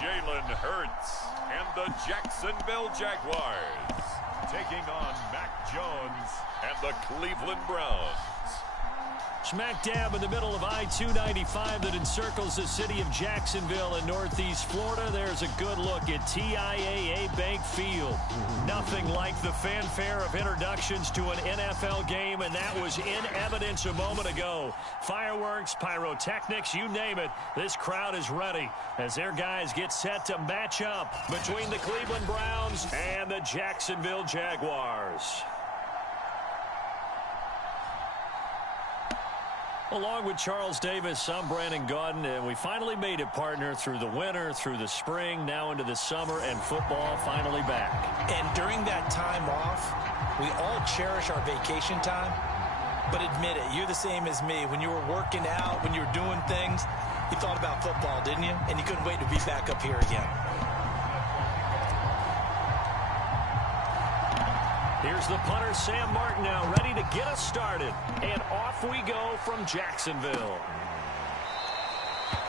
Jalen Hurts and the Jacksonville Jaguars taking on Mac Jones and the Cleveland Browns. Smack dab in the middle of I-295 that encircles the city of Jacksonville in northeast Florida. There's a good look at TIAA Bank Field. Nothing like the fanfare of introductions to an NFL game, and that was in evidence a moment ago. Fireworks, pyrotechnics, you name it. This crowd is ready as their guys get set to match up between the Cleveland Browns and the Jacksonville Jaguars. Along with Charles Davis, I'm Brandon Gaudin, and we finally made it, partner, through the winter, through the spring, now into the summer, and football finally back. And during that time off, we all cherish our vacation time. But admit it, you're the same as me. When you were working out, when you were doing things, you thought about football, didn't you? And you couldn't wait to be back up here again. Here's the punter, Sam Martin, now ready to get us started. And off we go from Jacksonville.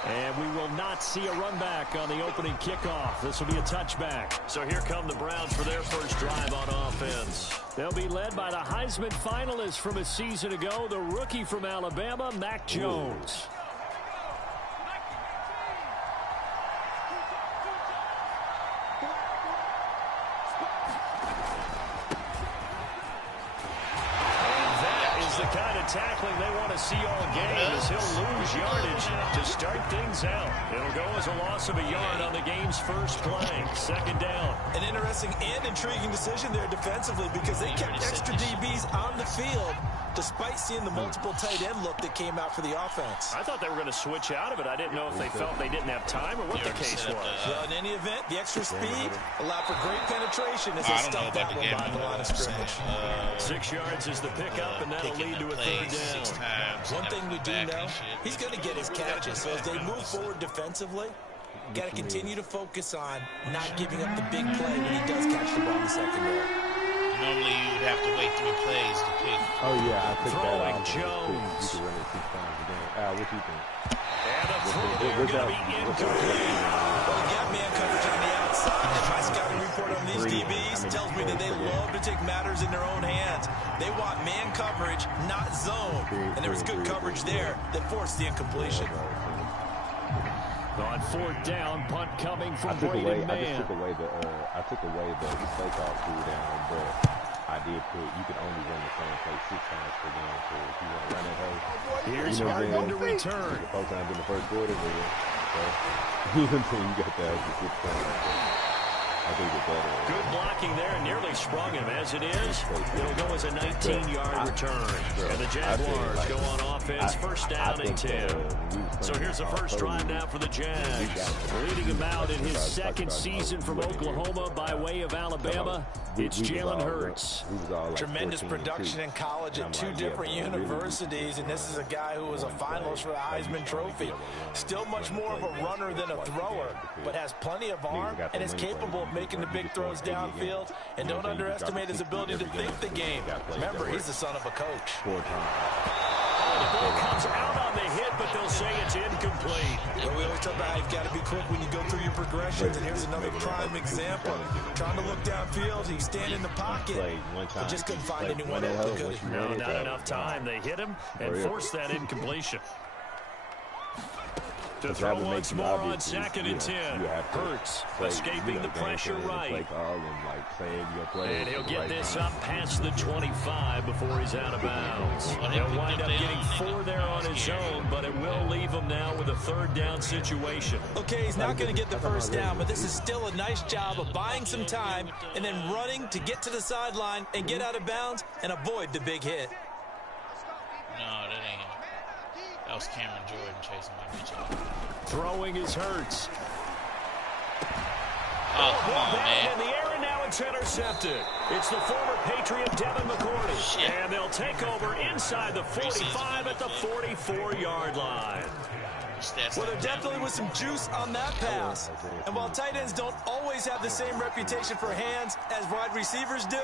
And we will not see a run back on the opening kickoff. This will be a touchback. So here come the Browns for their first drive on offense. They'll be led by the Heisman finalist from a season ago, the rookie from Alabama, Mac Jones. Tackling they want to see all game as he'll lose yardage to start things out. It'll go as a loss of a yard on the game's first play. Second down. An interesting and intriguing decision there defensively because they kept extra DBs on the field despite seeing the multiple tight end look that came out for the offense. I thought they were going to switch out of it. I didn't know if they felt they didn't have time or what the case was. Well, in any event, the extra speed allowed for great penetration as they stuffed that one by the line of scrimmage. 6 yards is the pickup, and that'll lead to a third down. One thing we do know, he's going to get his catches. So as they move forward defensively, got to continue to focus on not giving up the big play when he does catch the ball in the secondary. Normally you'd have to wait 3 plays to pick. Oh, yeah, I picked Throwing that out. Jones. You can run it 6 times a game. What do you think? And a throw going to be incomplete. You got man coverage on the outside. And my scouting report on these DBs tells me that they love to take matters in their own hands. They want man coverage, not zone. And there was good coverage there that forced the incompletion. On 4th down, punt coming from I took Braden away Mann. the play call cool down, but I did put you can only run the same play 6 times per game. So if you want to run that hoe, Here's Hardman to return. The 4 times in the first quarter, so you got that extra 6 times. I think it's better. Good blocking there, and nearly sprung him. As it is, it'll go as a 19-yard return. And the Jaguars go on offense, first down and 10. So here's the first drive now for the Jags. Leading him out in his second season from Oklahoma by way of Alabama, it's Jalen Hurts. Tremendous production in college at 2 different universities, and this is a guy who was a finalist for the Heisman Trophy. Still much more of a runner than a thrower, but has plenty of arm and is capable of making the big throws downfield. And don't underestimate his ability to think the game. Remember, he's the son of a coach. The ball comes out on the hit, but they'll say it's incomplete. Well, we always talk about how you've got to be quick when you go through your progressions, and here's another prime example. Trying to look downfield, he's standing in the pocket, but just couldn't find anyone open. No, not enough time. They hit him and forced that incompletion. To throw once more on 2nd and 10. Hurts escaping the pressure right. And he'll get this up past the 25 before he's out of bounds. He'll wind up getting 4 there on his own, but it will leave him now with a 3rd down situation. Okay, he's not going to get the first down, but this is still a nice job of buying some time and then running to get to the sideline and get out of bounds and avoid the big hit. No, that ain't it. That was Cameron Jordan chasing my bitch out. Throwing is Hurts. Oh, come on, man. In the air, and now it's intercepted. It's the former Patriot Devin McCourty. Shit. And they'll take over inside the 45 at the 44-yard line. Well, there definitely was some juice on that pass. And while tight ends don't always have the same reputation for hands as wide receivers do,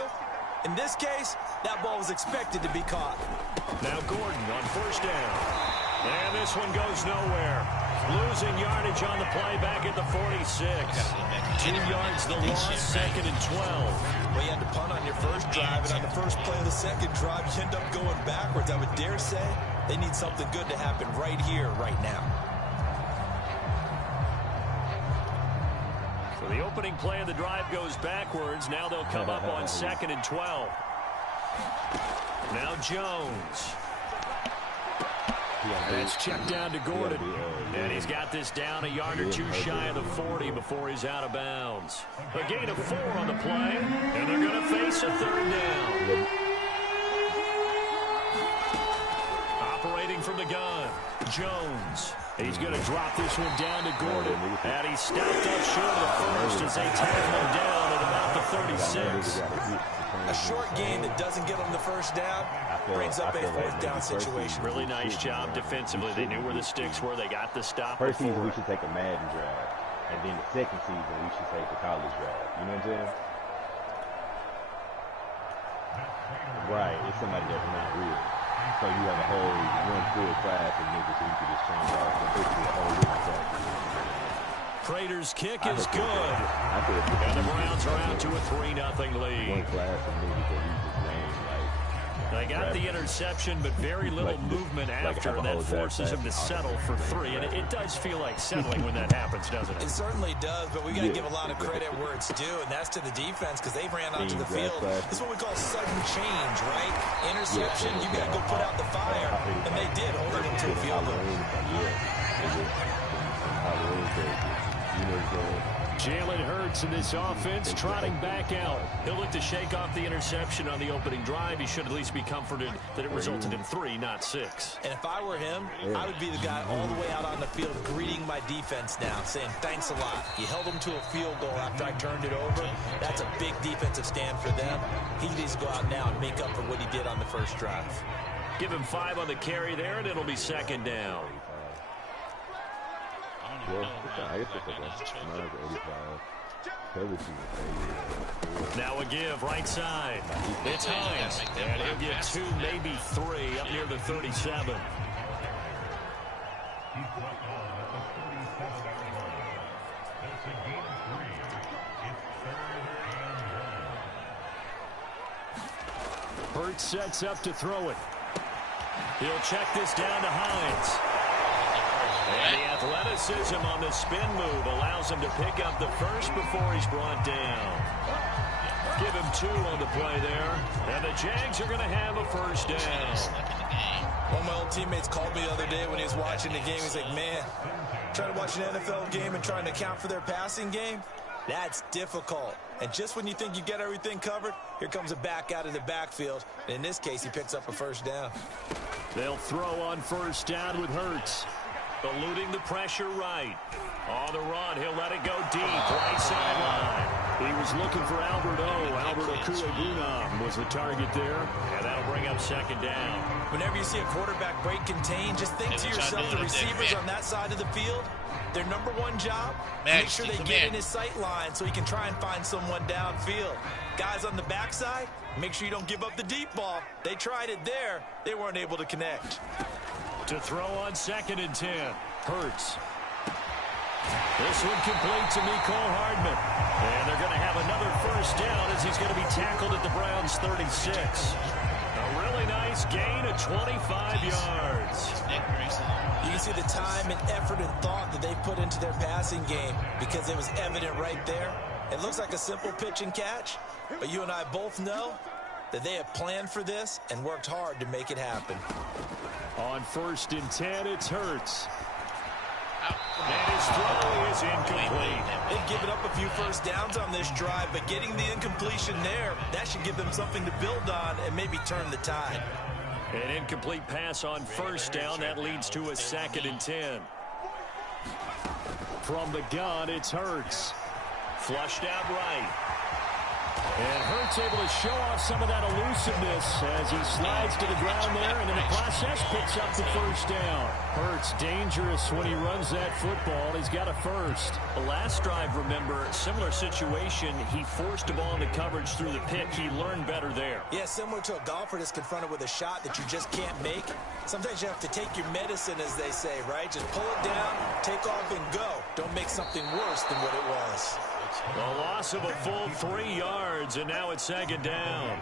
in this case, that ball was expected to be caught. Now Gordon on 1st down. And this one goes nowhere. Losing yardage on the play back at the 46. 2 yards the loss, 2nd and 12. Well, you had to punt on your first drive, and on the first play of the second drive, you end up going backwards. I would dare say they need something good to happen right here, right now. So the opening play of the drive goes backwards. Now they'll come up on 2nd and 12. Now Jones. That's checked down to Gordon. And he's got this down a yard or 2 shy of the 40 before he's out of bounds. A gain of 4 on the play, and they're going to face a 3rd down. Operating from the gun, Jones. He's going to drop this one down to Gordon. And he's stopped up short of the first as they tackle him down at about the 36. A short gain that doesn't get them the first down brings up a 4th down situation. Really nice job defensively. They knew where the sticks were. They got the stop. First season, we should take a Madden draft. And then the second season, we should take the college draft. You know what I'm saying? Right. It's somebody that's not real. So you have a whole one full class of niggas who you can just change off. And basically a whole rookie class. Prater's kick is good. And the Browns are out to a 3-0 lead. One class of niggas that he just named, They got the interception, but very little movement after, and that forces him to settle for 3. And it does feel like settling when that happens, doesn't it? It certainly does, but we got to give a lot of credit where it's due, and that's to the defense because they ran onto the field. This is what we call sudden change, right? Interception, you got to go put out the fire, and they did, holding them to a field goal. Jalen Hurts in this offense trotting back out. He'll look to shake off the interception on the opening drive. He should at least be comforted that it resulted in 3, not 6. And if I were him, I would be the guy all the way out on the field greeting my defense now, saying thanks a lot. You held them to a field goal after I turned it over. That's a big defensive stand for them. He needs to go out now and make up for what he did on the first drive. Give him 5 on the carry there, and it'll be 2nd down. Now a give, right side. It's Hines. And he'll get 2, maybe 3, up near the 37. Hurts sets up to throw it. He'll check this down to Hines. And the athleticism on the spin move allows him to pick up the first before he's brought down. Give him 2 on the play there. And the Jags are going to have a first down. One of my old teammates called me the other day when he was watching the game. He's like, man, trying to watch an NFL game and trying to account for their passing game, that's difficult. And just when you think you get everything covered, here comes a back out of the backfield. And in this case, he picks up a first down. They'll throw on first down with Hurts. Eluding the pressure right. On the run, he'll let it go deep. Right sideline. He was looking for Albert O. Albert Okuegbunam was the target there. And that'll bring up 2nd down. Whenever you see a quarterback break contain, just think to yourself, the receivers on that side of the field, their number 1 job, make sure they get in his sight line so he can try and find someone downfield. Guys on the backside, make sure you don't give up the deep ball. They tried it there. They weren't able to connect. To throw on 2nd and 10. Hurts. This one complete to Mecole Hardman. And they're going to have another first down as he's going to be tackled at the Browns' 36. A really nice gain of 25 yards. You can see the time and effort and thought that they put into their passing game because it was evident right there. It looks like a simple pitch and catch, but you and I both know that they have planned for this and worked hard to make it happen. On 1st and 10, it's Hurts. And his throw is incomplete. They've given up a few first downs on this drive, but getting the incompletion there, that should give them something to build on and maybe turn the tide. An incomplete pass on first down. That leads to a 2nd and 10. From the gun, it's Hurts. Flushed out right. And Hurts able to show off some of that elusiveness as he slides to the ground there, and in the process picks up the first down. Hurts dangerous when he runs that football. He's got a first. The last drive, remember, similar situation. He forced a ball into coverage through the pick. He learned better there. Yeah, similar to a golfer that's confronted with a shot that you just can't make. Sometimes you have to take your medicine, as they say, right? Just pull it down, take off, and go. Don't make something worse than what it was. A loss of a full 3 yards, and now it's second down.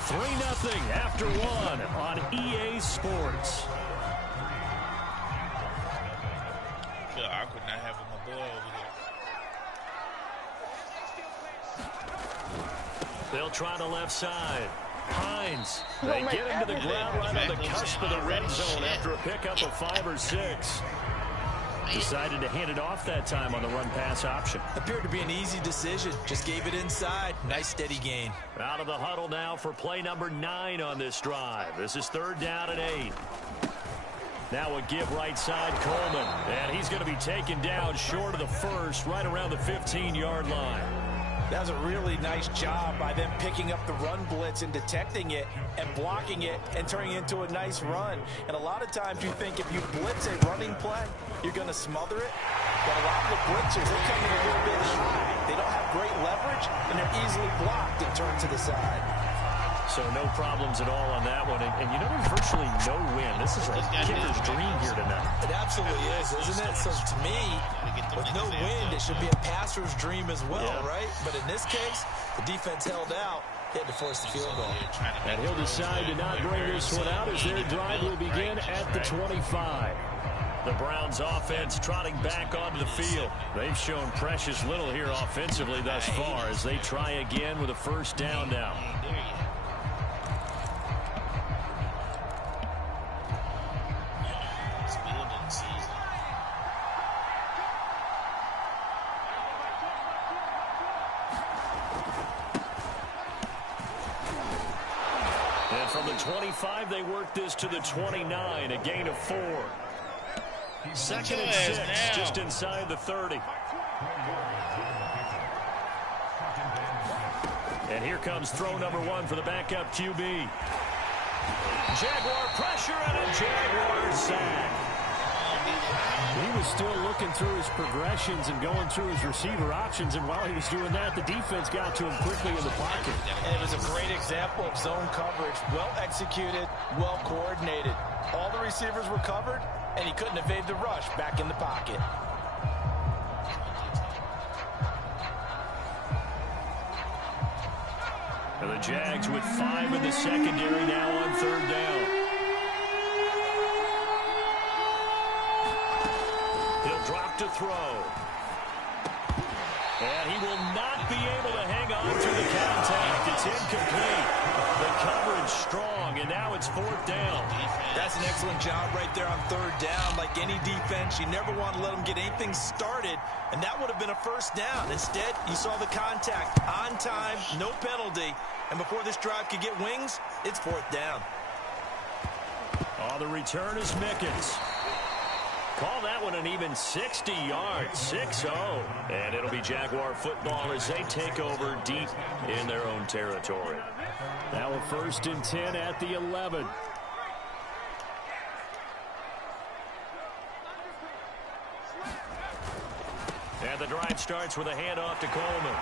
Three 0 after one on EA Sports. I feel awkward not having my boy over here. They'll try the left side. Hines. They get him to the ground right on the cusp of the red zone after a pickup of 5 or 6. Decided to hand it off that time on the run-pass option. Appeared to be an easy decision. Just gave it inside. Nice steady gain. Out of the huddle now for play number 9 on this drive. This is 3rd down and 8. Now a give right side, Coleman. And he's going to be taken down short of the first, right around the 15-yard line. That was a really nice job by them picking up the run blitz and detecting it and blocking it and turning it into a nice run. And a lot of times you think if you blitz a running play, you're going to smother it. But a lot of the blitzers, they come in a little bit high. They don't have great leverage, and they're easily blocked and turned to the side. So no problems at all on that one. And you know, there's virtually no win. This is a kicker's dream here tonight. It absolutely is, isn't it? So to me, with no wind, it should be a passer's dream as well, right? But in this case, the defense held out. He had to force the field goal. And he'll decide to not bring this one out as their drive will begin at the 25. The Browns offense trotting back onto the field. They've shown precious little here offensively thus far as they try again with a first down now. And from the 25, they work this to the 29, a gain of 4. 2nd and 6, just inside the 30. And here comes throw number 1 for the backup QB. Jaguar pressure and a Jaguar sack. He was still looking through his progressions and going through his receiver options, and while he was doing that, the defense got to him quickly in the pocket. And it was a great example of zone coverage. Well executed, well coordinated. All the receivers were covered, and he couldn't evade the rush back in the pocket. And the Jags with 5 in the secondary now on 3rd down. He'll drop to throw. And he will not be able to hang on to the contact. It's incomplete. The coverage strong, and now it's 4th down. That's an excellent job right there on 3rd down. Like any defense, you never want to let them get anything started, and that would have been a first down. Instead, you saw the contact on time, no penalty, and before this drive could get wings, it's 4th down. Oh, the return is Mickens. Call that one an even 60 yards, 6-0. And it'll be Jaguar football as they take over deep in their own territory. Now a 1st and 10 at the 11. And the drive starts with a handoff to Coleman.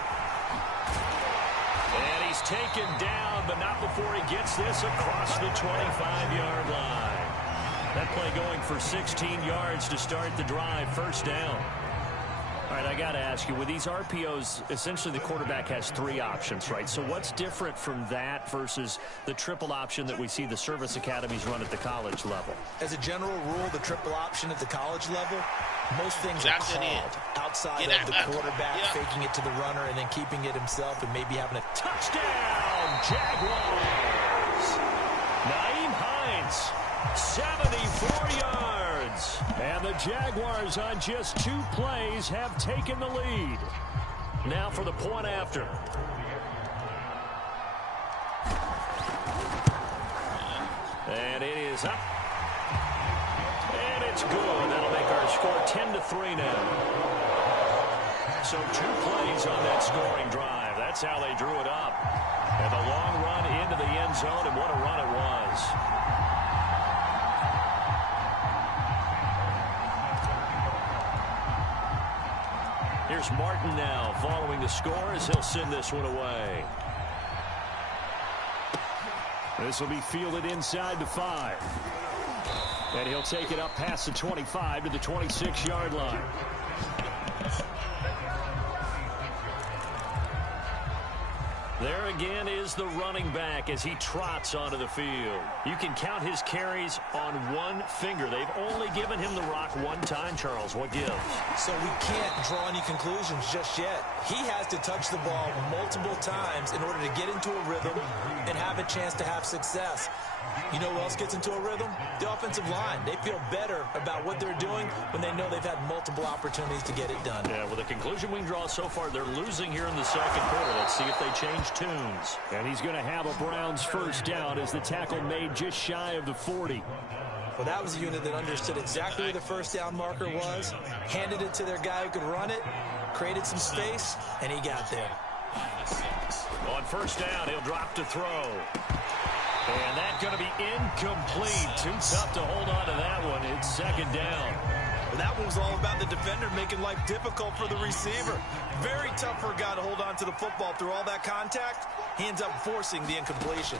And he's taken down, but not before he gets this across the 25-yard line. That play going for 16 yards to start the drive, 1st down. All right, I got to ask you, with these RPOs, essentially the quarterback has 3 options, right? So what's different from that versus the triple option that we see the service academies run at the college level? As a general rule, the triple option at the college level, most things are called outside of the quarterback, faking it to the runner and then keeping it himself and maybe having a touchdown, Jaguars. Nyheim Hines, 74 yards. And the Jaguars on just 2 plays have taken the lead. Now for the point after. And it is up. And it's good. That'll make our score 10-3 now. So 2 plays on that scoring drive. That's how they drew it up. And the long run into the end zone, and what a run it was. Here's Here's Martin now following the score as he'll send this one away. This will be fielded inside the 5. And he'll take it up past the 25 to the 26-yard line. There again is the running back as he trots onto the field. You can count his carries on one finger. They've only given him the rock one time, Charles. What gives? So we can't draw any conclusions just yet. He has to touch the ball multiple times in order to get into a rhythm and have a chance to have success. You know who else gets into a rhythm? The offensive line. They feel better about what they're doing when they know they've had multiple opportunities to get it done. Yeah, well, the conclusion we can draw so far, they're losing here in the second quarter. Let's see if they change tunes. And he's going to have a Browns first down as the tackle made just shy of the 40. Well, that was a unit that understood exactly where the first down marker was, handed it to their guy who could run it, created some space, and he got there. On first down, he'll drop to throw. And that's going to be incomplete. Too tough to hold on to that one. It's second down. Well, that one was all about the defender making life difficult for the receiver. Very tough for a guy to hold on to the football through all that contact. He ends up forcing the incompletion.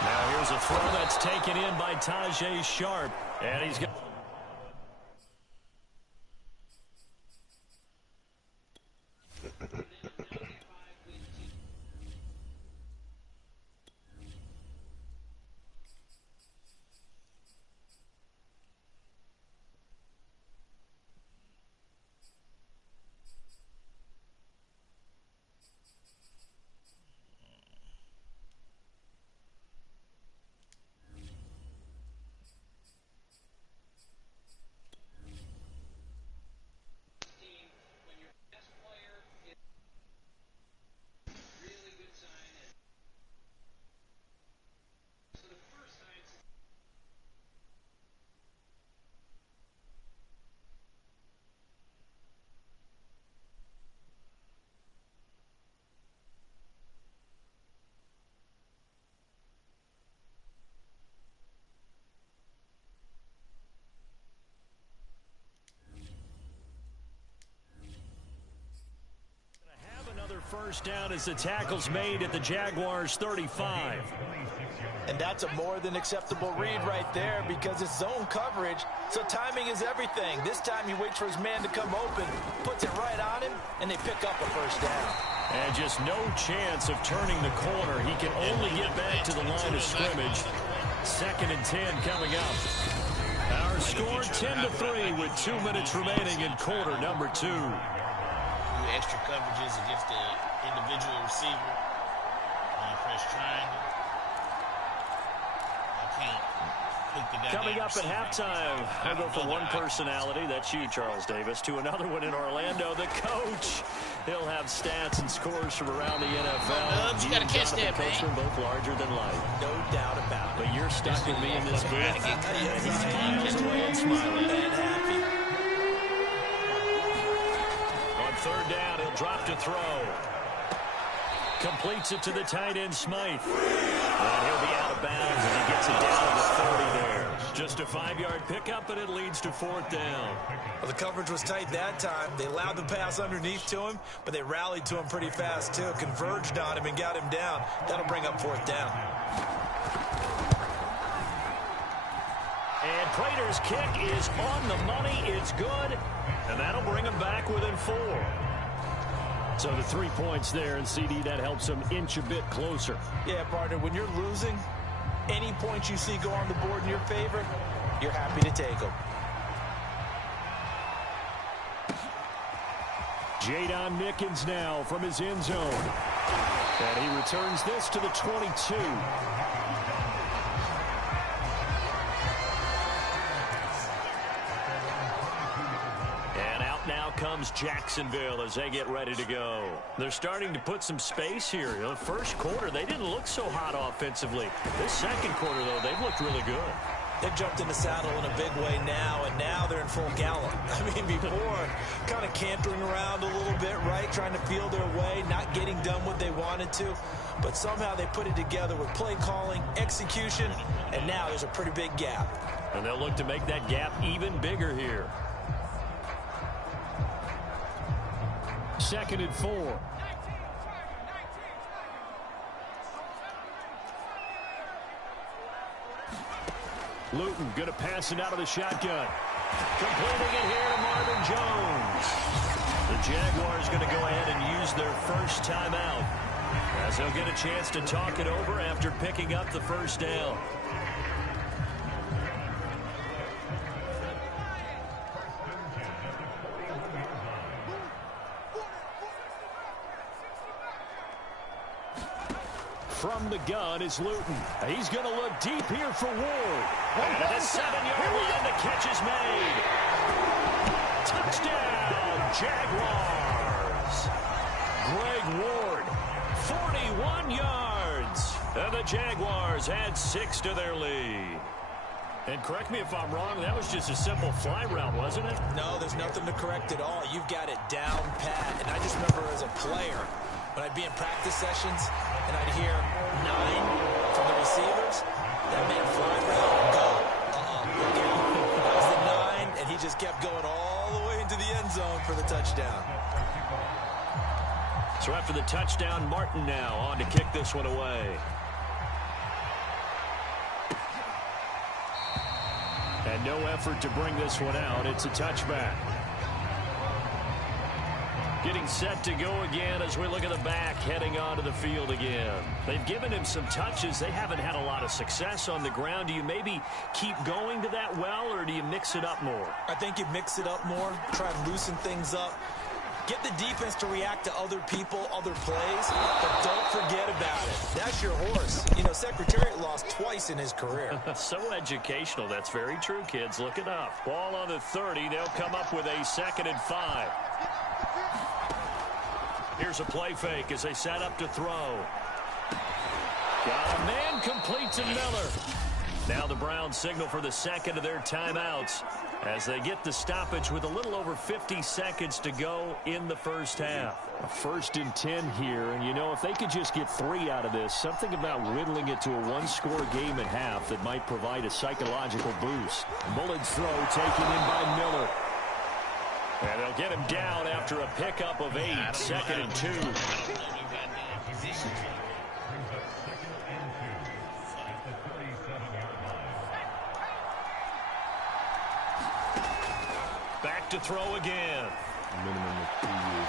Now here's a throw that's taken in by Tajay Sharp. And he's got... First down as the tackle's made at the Jaguars' 35. And that's a more than acceptable read right there because it's zone coverage, so timing is everything. This time he waits for his man to come open, puts it right on him, and they pick up a first down. And just no chance of turning the corner. He can only get back to the line of scrimmage. 2nd and 10 coming up. Our score 10-3 with 2 minutes remaining in quarter number 2. Extra coverages against the individual receiver. You press triangle. I can't pick the guy. Coming up at halftime, I'll go from one personality, that's you, Charles Davis, to another one in Orlando, the coach. He'll have stats and scores from around the NFL. You got to catch that, man. Both larger than life. No doubt about it. But you're stuck with me in this booth. He smiles away and smiling. And happy. Third down, he'll drop to throw. Completes it to the tight end, Smythe. And he'll be out of bounds as he gets it down to the 40 there. Just a 5-yard pickup, and it leads to 4th down. Well, the coverage was tight that time. They allowed the pass underneath to him, but they rallied to him pretty fast, too. Converged on him and got him down. That'll bring up 4th down. And Prater's kick is on the money. It's good. And that'll bring him back within 4. So the 3 points there, and CD, that helps him inch a bit closer. Yeah, partner, when you're losing, any points you see go on the board in your favor, you're happy to take them. Jadon Mickens now from his end zone. And he returns this to the 22. Comes Jacksonville as they get ready to go. They're starting to put some space here. The first quarter, they didn't look so hot offensively. This second quarter, though, they've looked really good. They've jumped in the saddle in a big way now, and now they're in full gallop. I mean, before, kind of cantering around a little bit, right, trying to feel their way, not getting done what they wanted to. But somehow they put it together with play calling, execution, and now there's a pretty big gap. And they'll look to make that gap even bigger here. 2nd and 4. Luton going to pass it out of the shotgun. Completing it here to Marvin Jones. The Jaguars going to go ahead and use their first timeout, as they'll get a chance to talk it over after picking up the first down. From the gun is Luton. He's going to look deep here for Ward. And at the 7-yard line, the catch is made. Touchdown, Jaguars. Greg Ward, 41 yards. And the Jaguars add 6 to their lead. And correct me if I'm wrong, that was just a simple fly route, wasn't it? No, there's nothing to correct at all. You've got it down pat. And I just remember as a player, when I'd be in practice sessions and I'd hear 9 from the receivers, that meant fly route, go. Look out. That was the 9, and he just kept going all the way into the end zone for the touchdown. So after the touchdown, Martin now on to kick this one away. And no effort to bring this one out. It's a touchback. Getting set to go again as we look at the back heading onto the field again. They've given him some touches. They haven't had a lot of success on the ground. Do you maybe keep going to that well, or do you mix it up more? I think you mix it up more, try and loosen things up. Get the defense to react to other people, other plays, but don't forget about it. That's your horse. You know, Secretariat lost twice in his career. So educational. That's very true, kids. Look it up. Ball on the 30. They'll come up with a 2nd and 5. Here's a play fake as they set up to throw. Got a man complete to Miller. Now the Browns signal for the second of their timeouts as they get the stoppage with a little over 50 seconds to go in the first half. A 1st and 10 here, and you know, if they could just get 3 out of this, something about whittling it to a one-score game at half that might provide a psychological boost. Bullet's throw taken in by Miller. And they'll get him down after a pickup of 8, 2nd and 2. Back to throw again. Minimum of 2 years.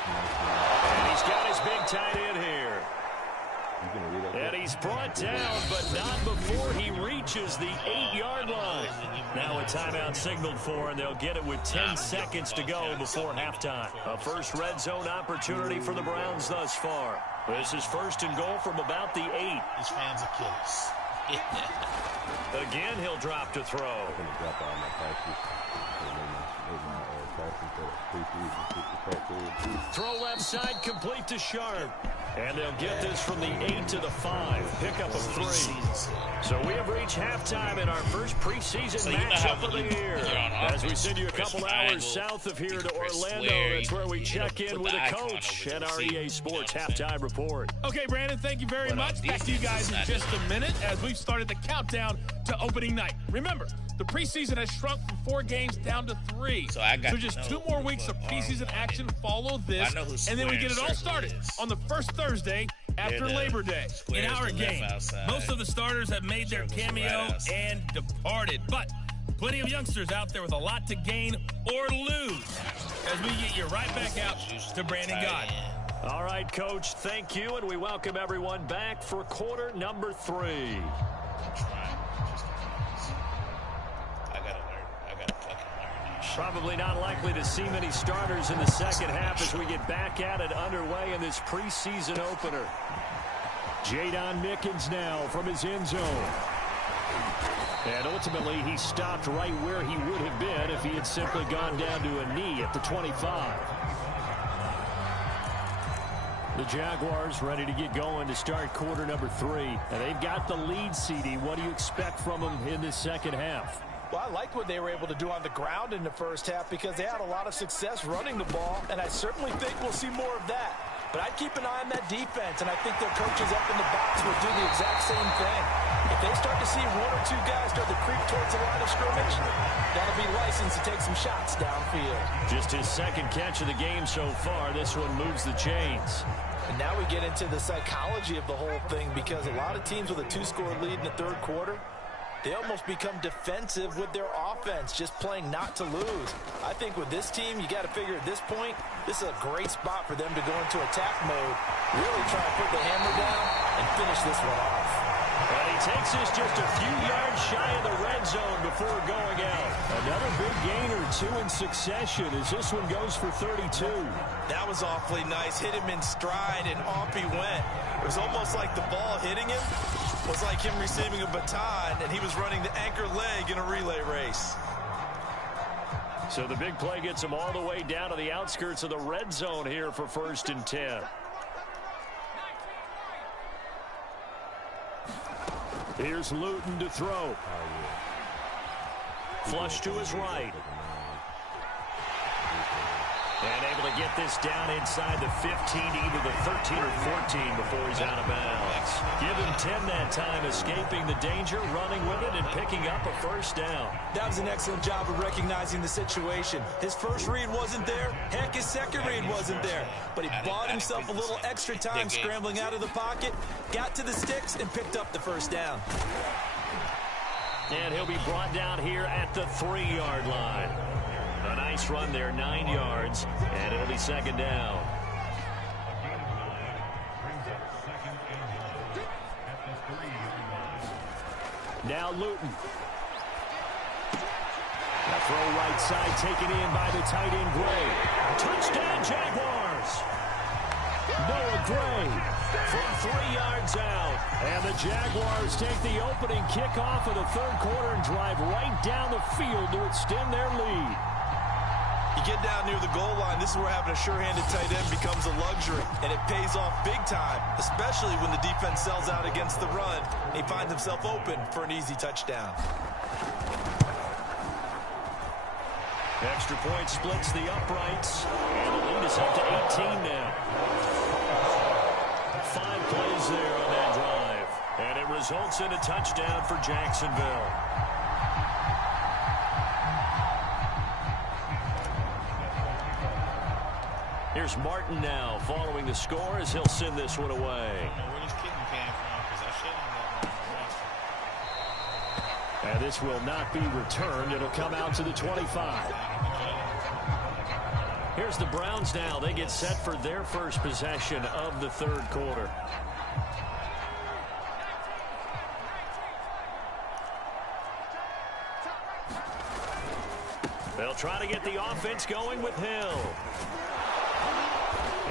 And he's got his big tight end here. And he's brought down, but not before he reaches the 8-yard line. Now a timeout signaled for, and they'll get it with 10 seconds to go before halftime. A first red zone opportunity for the Browns thus far. This is 1st and goal from about the 8. These fans are killers. Again, he'll drop to throw. I'm going to drop all my practice. Throw left side, complete to Sharp. And they'll get this from the 8 to the 5. Pickup of 3. So we have reached halftime in our first preseason matchup of the year. As we send you a couple hours south of here to Orlando, that's where we check in with a coach and our EA Sports halftime report. Okay, Brandon, thank you very much. Back to you guys in just a minute as we've started the countdown to opening night. Remember, the preseason has shrunk from 4 games down to 3. So just 2 more weeks of preseason action follow this, and then we get it all started on the first Thursday after Labor Day. In our game, most of the starters have made their cameo and departed, but plenty of youngsters out there with a lot to gain or lose as we get you right back out to Brandon God. All right, Coach, thank you, and we welcome everyone back for quarter number 3. Probably not likely to see many starters in the second half as we get back at it underway in this preseason opener. Jadon Mickens now from his end zone. And ultimately, he stopped right where he would have been if he had simply gone down to a knee at the 25. The Jaguars ready to get going to start quarter number 3. And they've got the lead, CD. What do you expect from them in this second half? Well, I like what they were able to do on the ground in the first half because they had a lot of success running the ball, and I certainly think we'll see more of that. But I'd keep an eye on that defense, and I think their coaches up in the box will do the exact same thing. If they start to see one or two guys start to creep towards the line of scrimmage, that'll be licensed to take some shots downfield. Just his second catch of the game so far. This one moves the chains. And now we get into the psychology of the whole thing, because a lot of teams with a 2-score lead in the third quarter, they almost become defensive with their offense, just playing not to lose. I think with this team, you got to figure at this point, this is a great spot for them to go into attack mode, really try to put the hammer down and finish this one off. And he takes this just a few yards shy of the red zone before going out. Another big gain or two in succession as this one goes for 32. That was awfully nice. Hit him in stride, and off he went. It was almost like the ball hitting him was like him receiving a baton, and he was running the anchor leg in a relay race. So the big play gets him all the way down to the outskirts of the red zone here for 1st and 10. Here's Luton to throw. Flush to his right. And able to get this down inside the 15, either the 13 or 14 before he's out of bounds. Give him 10 that time, escaping the danger, running with it, and picking up a first down. That was an excellent job of recognizing the situation. His first read wasn't there. Heck, his second read wasn't there. But he bought himself a little extra time scrambling out of the pocket, got to the sticks, and picked up the first down. And he'll be brought down here at the 3-yard line. A nice run there, 9 yards, and it'll be 2nd down. Now Luton. A throw right side taken in by the tight end Gray. Touchdown Jaguars! Noah Gray from 3 yards out. And the Jaguars take the opening kickoff of the third quarter and drive right down the field to extend their lead. You get down near the goal line, this is where having a sure-handed tight end becomes a luxury, and it pays off big time, especially when the defense sells out against the run, and he finds himself open for an easy touchdown. Extra point splits the uprights, and the lead is up to 18 now. 5 plays there on that drive, and it results in a touchdown for Jacksonville. Here's Martin now following the score as he'll send this one away. I don't know where this kicking came from because I shouldn't have that on the roster. And this will not be returned. It'll come out to the 25. Here's the Browns now. They get set for their first possession of the third quarter. They'll try to get the offense going with Hill.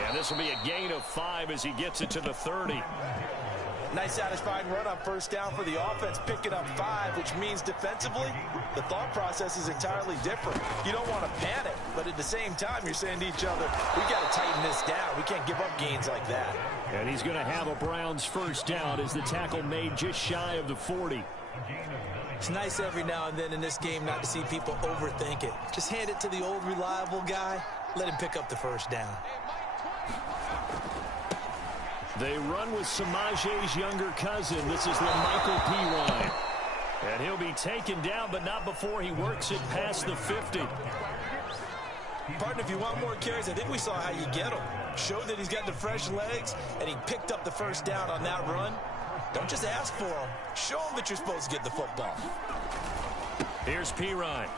And this will be a gain of 5 as he gets it to the 30. Nice satisfying run on first down for the offense, picking up 5, which means defensively, the thought process is entirely different. You don't want to panic, but at the same time, you're saying to each other, we got to tighten this down. We can't give up gains like that. And he's going to have a Browns first down as the tackle made just shy of the 40. It's nice every now and then in this game not to see people overthink it. Just hand it to the old reliable guy, let him pick up the first down. They run with Samaje's younger cousin. This is LaMichael Pirine. And he'll be taken down, but not before he works it past the 50. Partner, if you want more carries, I think we saw how you get him. Showed that he's got the fresh legs, and he picked up the first down on that run. Don't just ask for him. Show him that you're supposed to get the football. Here's Pirine.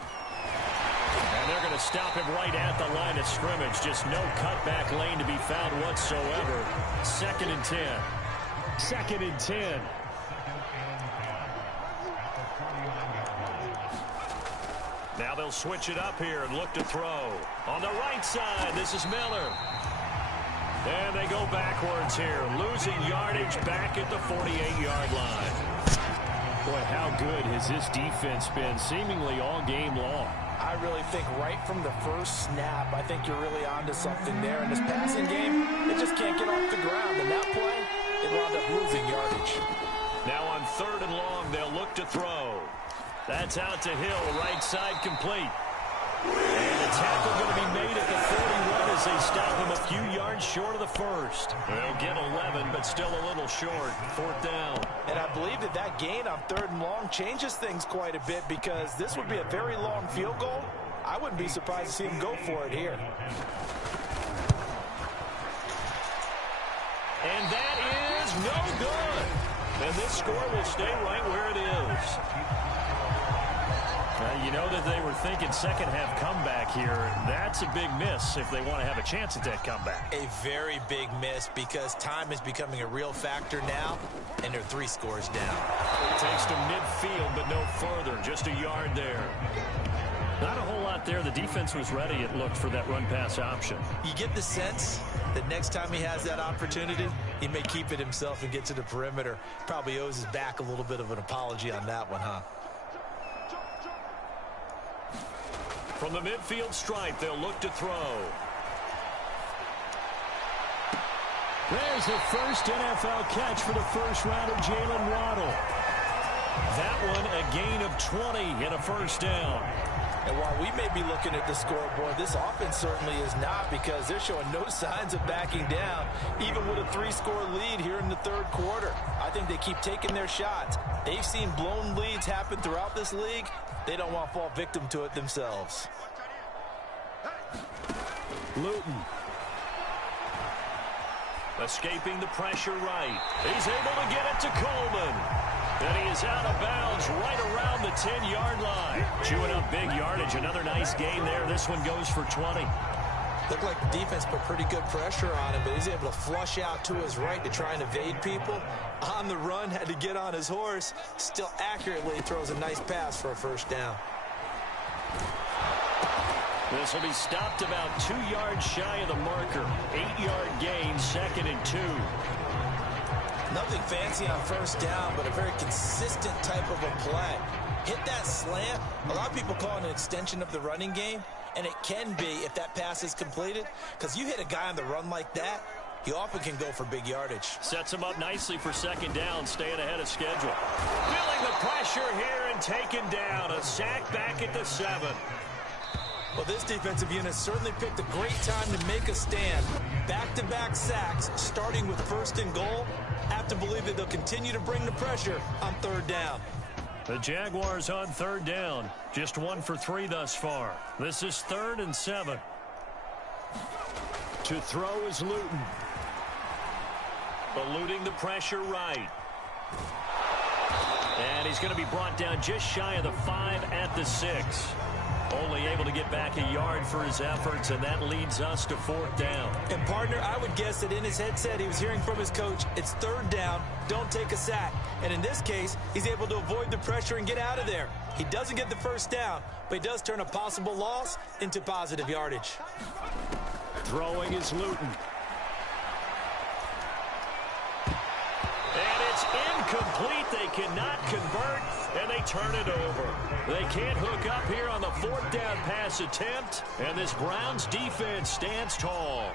And they're going to stop him right at the line of scrimmage. Just no cutback lane to be found whatsoever. 2nd and 10. 2nd and 10. Now they'll switch it up here and look to throw. On the right side, this is Miller. And they go backwards here, losing yardage back at the 48-yard line. Boy, how good has this defense been seemingly all game long? I really think right from the first snap, I think you're really onto something there. In this passing game, they just can't get off the ground. And that play, it wound up losing yardage. Now on 3rd and long, they'll look to throw. That's out to Hill, right side complete. And a tackle going to be made at the 41 as they stop him a few yards short of the first. They'll get 11, but still a little short. 4th down. And I believe that gain on 3rd and long changes things quite a bit, because this would be a very long field goal. I wouldn't be surprised to see him go for it here. And that is no good. And this score will stay right where it is. You know that they were thinking second half comeback here. That's a big miss if they want to have a chance at that comeback. A very big miss, because time is becoming a real factor now, and they're 3 scores down. Takes to midfield, but no further. Just a yard there. Not a whole lot there. The defense was ready, it looked, for that run-pass option. You get the sense that next time he has that opportunity, he may keep it himself and get to the perimeter. Probably owes his back a little bit of an apology on that one, huh? From the midfield stripe, they'll look to throw. There's the first NFL catch for the first rounder, Jalen Waddle. That one a gain of 20 and a 1st down. And while we may be looking at the scoreboard, this offense certainly is not, because they're showing no signs of backing down, even with a 3-score lead here in the 3rd quarter. I think they keep taking their shots. They've seen blown leads happen throughout this league. They don't want to fall victim to it themselves. Luton. Escaping the pressure right. He's able to get it to Coleman. And he is out of bounds right around the 10-yard line. Chewing up big yardage. Another nice gain there. This one goes for 20. Looked like the defense put pretty good pressure on him, but he's able to flush out to his right to try and evade people. On the run, had to get on his horse. Still accurately throws a nice pass for a 1st down. This will be stopped about 2 yards shy of the marker. 8-yard gain, 2nd and 2. Nothing fancy on 1st down, but a very consistent type of a play. Hit that slant. A lot of people call it an extension of the running game, and it can be if that pass is completed, because you hit a guy on the run like that, he often can go for big yardage. Sets him up nicely for 2nd down, staying ahead of schedule. Feeling the pressure here and taken down. A sack back at the 7. Well, this defensive unit certainly picked a great time to make a stand. Back-to-back sacks, starting with 1st and goal. Have to believe that they'll continue to bring the pressure on 3rd down. The Jaguars on 3rd down. Just 1 for 3 thus far. This is 3rd and 7. To throw is Luton. Eluding the pressure right. And he's going to be brought down just shy of the 5 at the 6. Only able to get back a yard for his efforts, and that leads us to 4th down. And, partner, I would guess that in his headset he was hearing from his coach, it's 3rd down, don't take a sack. And in this case, he's able to avoid the pressure and get out of there. He doesn't get the 1st down, but he does turn a possible loss into positive yardage. Throwing is Luton. And it's incomplete. They cannot convert, and they turn it over. They can't hook up here on the 4th down pass attempt, and this Browns defense stands tall.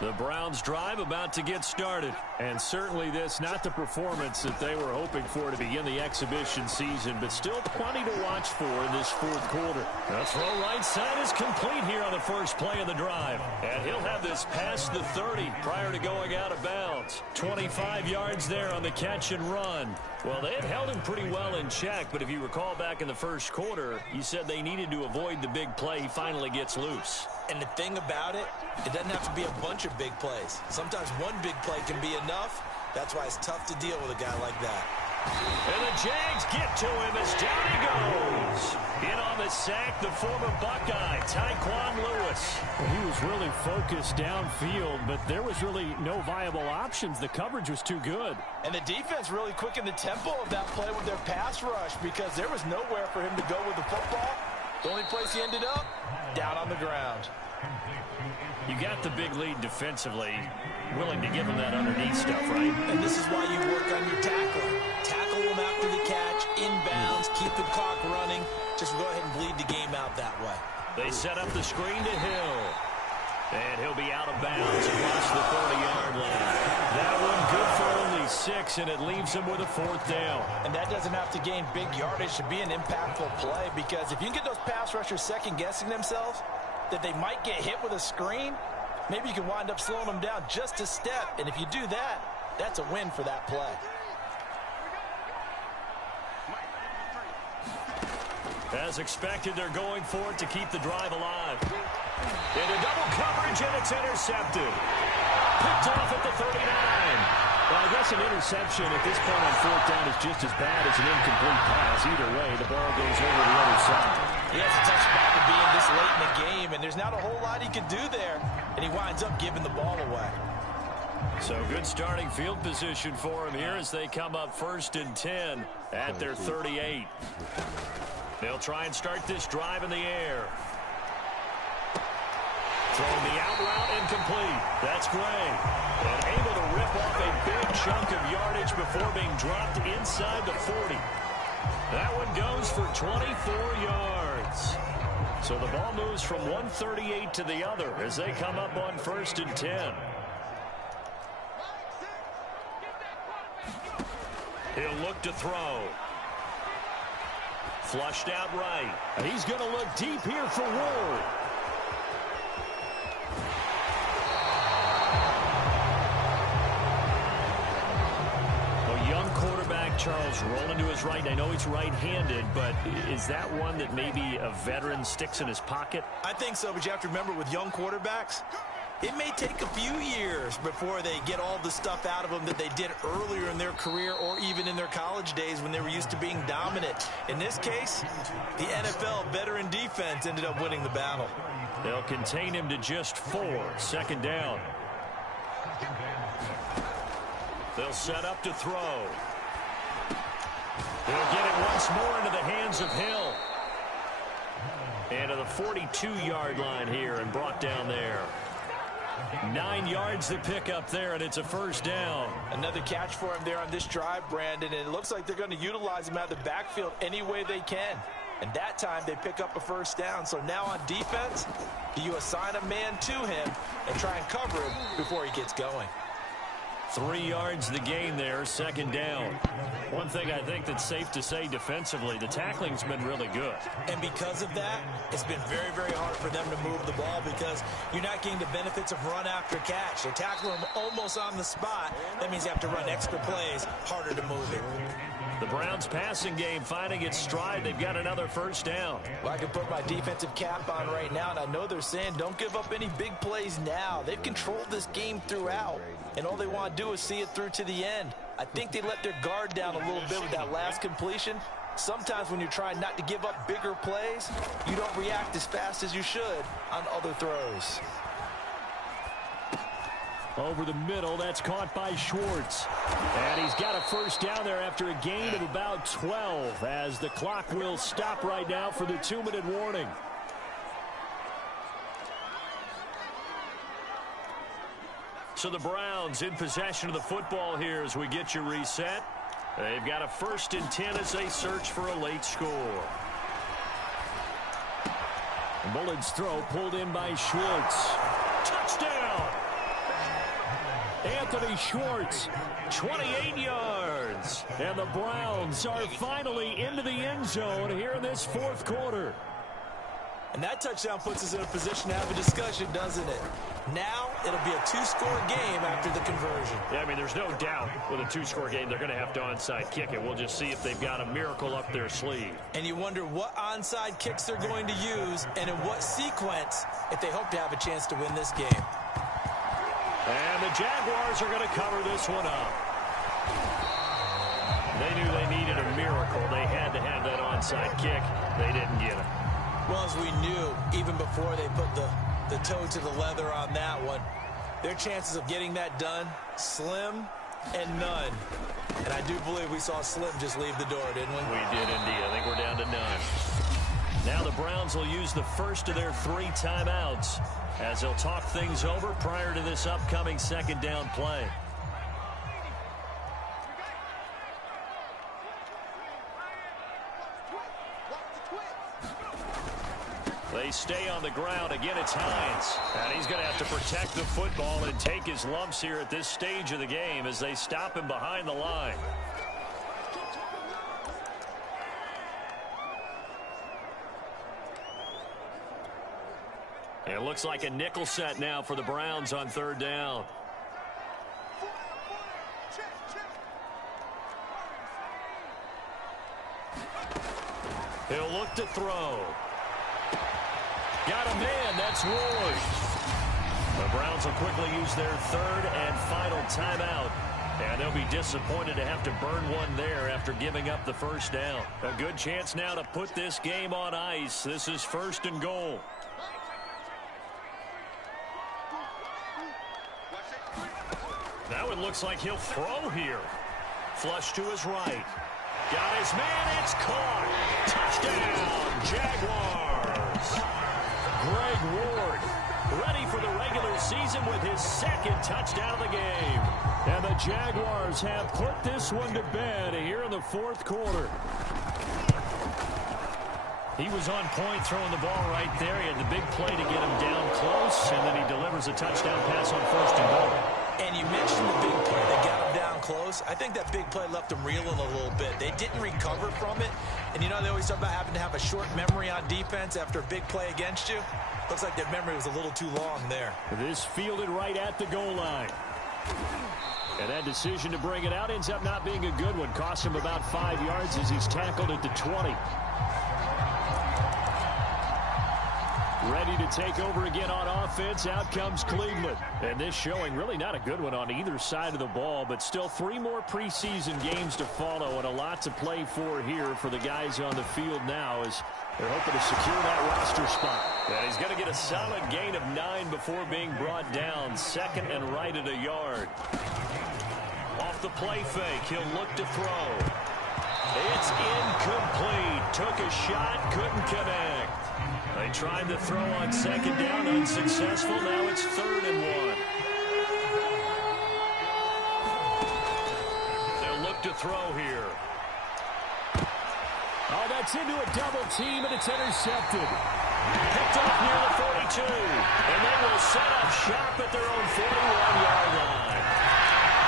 The Browns drive about to get started, and certainly this not the performance that they were hoping for to begin the exhibition season, but still plenty to watch for in this 4th quarter. The throw right side is complete here on the first play of the drive, and he'll have this past the 30 prior to going out of bounds. 25 yards there on the catch and run. Well, they had held him pretty well in check, but if you recall back in the 1st quarter, you said they needed to avoid the big play. He finally gets loose. And the thing about it, it doesn't have to be a bunch of big plays. Sometimes one big play can be enough. That's why it's tough to deal with a guy like that. And the Jags get to him as down he goes. In on the sack, the former Buckeye, Tyquan Lewis. Well, he was really focused downfield, but there was really no viable options. The coverage was too good. And the defense really quickened the tempo of that play with their pass rush, because there was nowhere for him to go with the football. The only place he ended up, down on the ground. You got the big lead defensively, willing to give him that underneath stuff, right? And this is why you work on your tackling. Tackle him after the catch, inbounds, keep the clock running. Just go ahead and bleed the game out that way. They set up the screen to Hill. And he'll be out of bounds across the 30-yard line. That one good for only 6, and it leaves him with a 4th down. And that doesn't have to gain big yardage to be an impactful play, because if you can get those pass rushers second-guessing themselves, that they might get hit with a screen, maybe you can wind up slowing them down just a step. And if you do that, that's a win for that play. As expected, they're going for it to keep the drive alive. Into double coverage, and it's intercepted. Picked off at the 39. Well, I guess an interception at this point on 4th down is just as bad as an incomplete pass. Either way, the ball goes over the other side. He has a tough spot to be in this late in the game, and there's not a whole lot he can do there, and he winds up giving the ball away. So good starting field position for him here as they come up 1st and 10 at their 38. They'll try and start this drive in the air. Throwing the out route incomplete. That's Gray. And able to rip off a big chunk of yardage before being dropped inside the 40. That one goes for 24 yards. So the ball moves from 138 to the other as they come up on 1st and 10. He'll look to throw. Flushed out right. And he's going to look deep here for Ward. A young quarterback, Charles, rolling to his right. And I know he's right-handed, but is that one that maybe a veteran sticks in his pocket? I think so, but you have to remember with young quarterbacks, it may take a few years before they get all the stuff out of them that they did earlier in their career or even in their college days when they were used to being dominant. In this case, the NFL veteran defense ended up winning the battle. They'll contain him to just 4. 2nd down. They'll set up to throw. They'll get it once more into the hands of Hill. And to the 42-yard line here and brought down there. 9 yards to pick up there, and it's a 1st down. Another catch for him there on this drive, Brandon, and it looks like they're going to utilize him out of the backfield any way they can. And that time they pick up a 1st down. So now on defense, do you assign a man to him and try and cover him before he gets going? 3 yards the gain there, 2nd down. One thing I think that's safe to say defensively, the tackling's been really good. And because of that, it's been very, very hard for them to move the ball because you're not getting the benefits of run after catch. They're tackling them almost on the spot. That means you have to run extra plays, harder to move it. The Browns passing game finding its stride. They've got another 1st down. Well, I can put my defensive cap on right now, and I know they're saying don't give up any big plays now. They've controlled this game throughout, and all they want to do is see it through to the end. I think they let their guard down a little bit with that last completion. Sometimes when you're trying not to give up bigger plays, you don't react as fast as you should on other throws. Over the middle, that's caught by Schwartz. And he's got a 1st down there after a gain of about 12 as the clock will stop right now for the 2-minute warning. So the Browns in possession of the football here as we get you reset. They've got a 1st and 10 as they search for a late score. Bullen's throw pulled in by Schwartz. Touchdown! Anthony Schwartz, 28 yards. And the Browns are finally into the end zone here in this 4th quarter. And that touchdown puts us in a position to have a discussion, doesn't it? Now it'll be a 2-score game after the conversion. Yeah, I mean, there's no doubt with a 2-score game they're going to have to onside kick it. We'll just see if they've got a miracle up their sleeve. And you wonder what onside kicks they're going to use and in what sequence if they hope to have a chance to win this game. And the Jaguars are going to cover this one up. They knew they needed a miracle. They had to have that onside kick. They didn't get it. Well, as we knew, even before they put the toe to the leather on that one, their chances of getting that done, slim and none. And I do believe we saw Slim just leave the door, didn't we? We did indeed. I think we're down to none. Now the Browns will use the first of their 3 timeouts as they'll talk things over prior to this upcoming 2nd down play. They stay on the ground. Again, it's Hines. And he's going to have to protect the football and take his lumps here at this stage of the game as they stop him behind the line. It looks like a nickel set now for the Browns on 3rd down. He'll look to throw. Got a man. That's Ward. The Browns will quickly use their 3rd and final timeout. And they'll be disappointed to have to burn one there after giving up the 1st down. A good chance now to put this game on ice. This is 1st and goal. Now it looks like he'll throw here. Flush to his right. Got his man. It's caught. Touchdown, Jaguars. Greg Ward ready for the regular season with his 2nd touchdown of the game. And the Jaguars have put this one to bed here in the 4th quarter. He was on point throwing the ball right there. He had the big play to get him down close, and then he delivers a touchdown pass on 1st and goal. And you mentioned the big play that got him down close. I think that big play left him reeling a little bit. They didn't recover from it. And, you know, they always talk about having to have a short memory on defense after a big play against you. Looks like their memory was a little too long there. This fielded right at the goal line. And that decision to bring it out ends up not being a good one. Cost him about 5 yards as he's tackled at the 20. Ready to take over again on offense. Out comes Cleveland. And this showing really not a good one on either side of the ball, but still 3 more preseason games to follow and a lot to play for here for the guys on the field now as they're hoping to secure that roster spot. And he's going to get a solid gain of 9 before being brought down. 2nd and right at a yard. Off the play fake, he'll look to throw. It's incomplete. Took a shot, couldn't connect. They tried to throw on 2nd down, unsuccessful. Now it's 3rd and 1. They'll look to throw here. Oh, that's into a double team, and it's intercepted. Picked off near the 42. And they will set up shop at their own 41-yard line.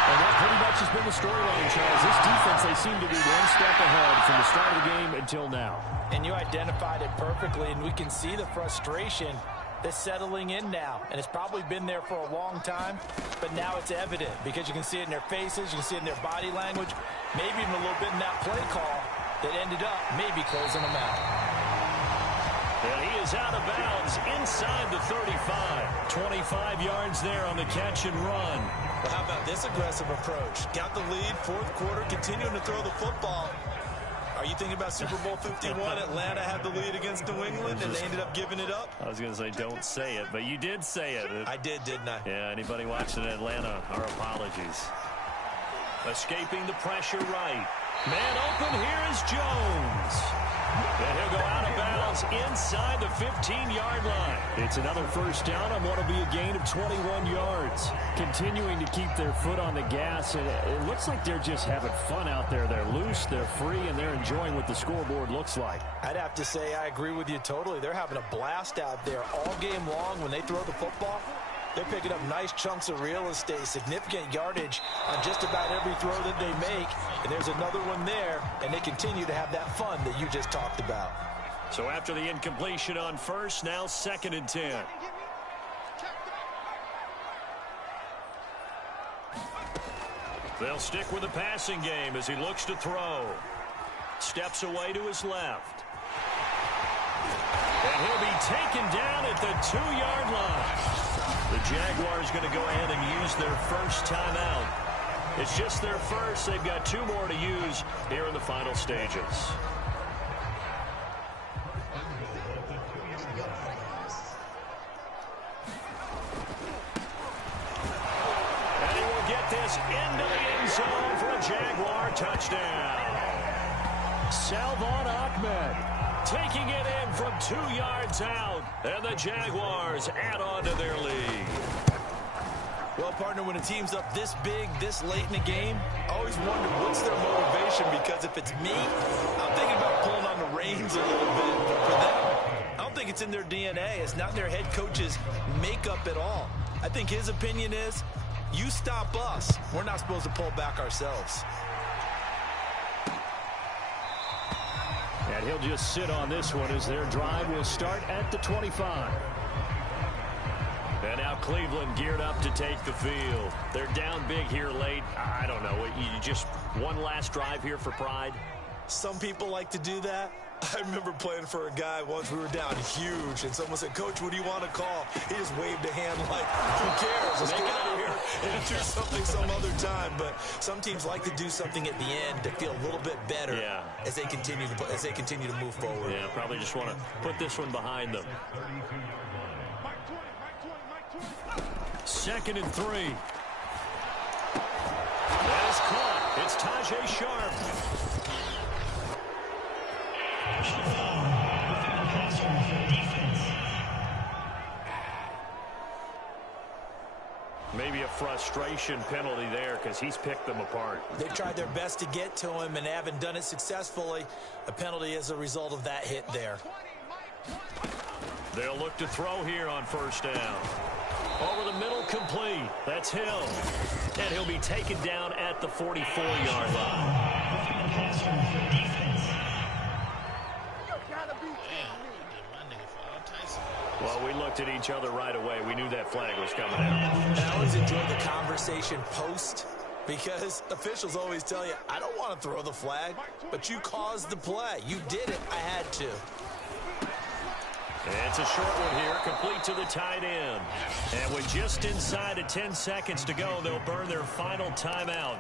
And that pretty much has been the storyline, Charles. This defense, they seem to be one step ahead from the start of the game until now. And you identified it perfectly, and we can see the frustration that's settling in now. And it's probably been there for a long time, but now it's evident because you can see it in their faces, you can see it in their body language, maybe even a little bit in that play call that ended up maybe closing them out. And he is out of bounds inside the 35. 25 yards there on the catch and run. Well, how about this aggressive approach? Got the lead, 4th quarter, continuing to throw the football. Are you thinking about Super Bowl 51? Atlanta had the lead against New England, and they ended up giving it up? I was going to say, don't say it, but you did say it. I did, didn't I? Yeah, anybody watching Atlanta, our apologies. Escaping the pressure right. Man open, here is Jones. And he'll go out of bounds inside the 15-yard line. It's another 1st down on what will be a gain of 21 yards. Continuing to keep their foot on the gas, and it looks like they're just having fun out there. They're loose, they're free, and they're enjoying what the scoreboard looks like. I'd have to say I agree with you totally. They're having a blast out there all game long when they throw the football. They're picking up nice chunks of real estate, significant yardage on just about every throw that they make. And there's another one there, and they continue to have that fun that you just talked about. So after the incompletion on 1st, now 2nd and 10. They'll stick with the passing game as he looks to throw. Steps away to his left. And he'll be taken down at the 2-yard line. The Jaguars going to go ahead and use their 1st timeout. It's just their 1st. They've got 2 more to use here in the final stages. And he will get this into the end zone for a Jaguar touchdown. Salvon Ahmed taking it in from 2 yards out, and the Jaguars add on to their lead. Well, partner, when a team's up this big, this late in the game, I always wonder what's their motivation, because if it's me, I'm thinking about pulling on the reins a little bit. But for them, I don't think it's in their DNA. It's not their head coach's makeup at all. I think his opinion is, you stop us. We're not supposed to pull back ourselves. And he'll just sit on this one as their drive will start at the 25. And now Cleveland geared up to take the field. They're down big here late. I don't know. You just one last drive here for pride? Some people like to do that. I remember playing for a guy once. We were down huge, and someone said, "Coach, what do you want to call?" He just waved a hand like, who cares? Let's get out of here and do something some other time. But some teams like to do something at the end to feel a little bit better as they continue to move forward. Yeah, probably just want to put this one behind them. 2nd and 3. That is caught. It's Tajay Sharp. Maybe a frustration penalty there because he's picked them apart. They've tried their best to get to him and haven't done it successfully. A penalty as a result of that hit there. They'll look to throw here on 1st down. Over the middle, complete. That's Hill. And he'll be taken down at the 44-yard line. Well, we looked at each other right away. We knew that flag was coming out. And I always enjoy the conversation post because officials always tell you, I don't want to throw the flag, but you caused the play. You did it. I had to. And it's a short one here, complete to the tight end. And with just inside of 10 seconds to go, they'll burn their final timeout.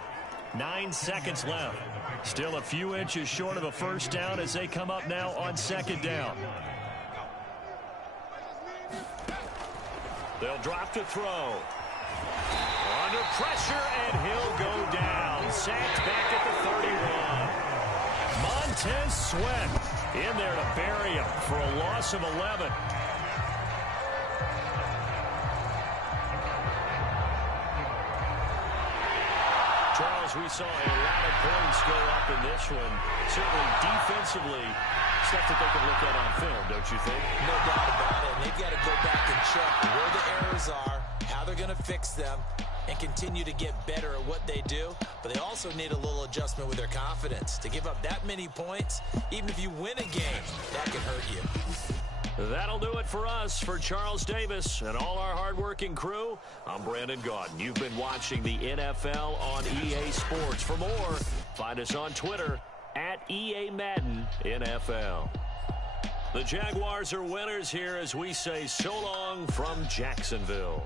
9 seconds left. Still a few inches short of a 1st down as they come up now on 2nd down. They'll drop to throw. Under pressure, and he'll go down. Sacked back at the 31. Montez Sweat in there to bury him for a loss of 11. Charles, we saw a lot of points go up in this one. Certainly defensively, stuff that they can look at on film, don't you think? No doubt about it. And they've got to go back and check where the errors are, how they're going to fix them, and continue to get better at what they do. But they also need a little adjustment with their confidence. To give up that many points, even if you win a game, that can hurt you. That'll do it for us. For Charles Davis and all our hardworking crew, I'm Brandon Gaudin. You've been watching the NFL on EA Sports. For more, find us on Twitter at EA Madden NFL. The Jaguars are winners here as we say so long from Jacksonville.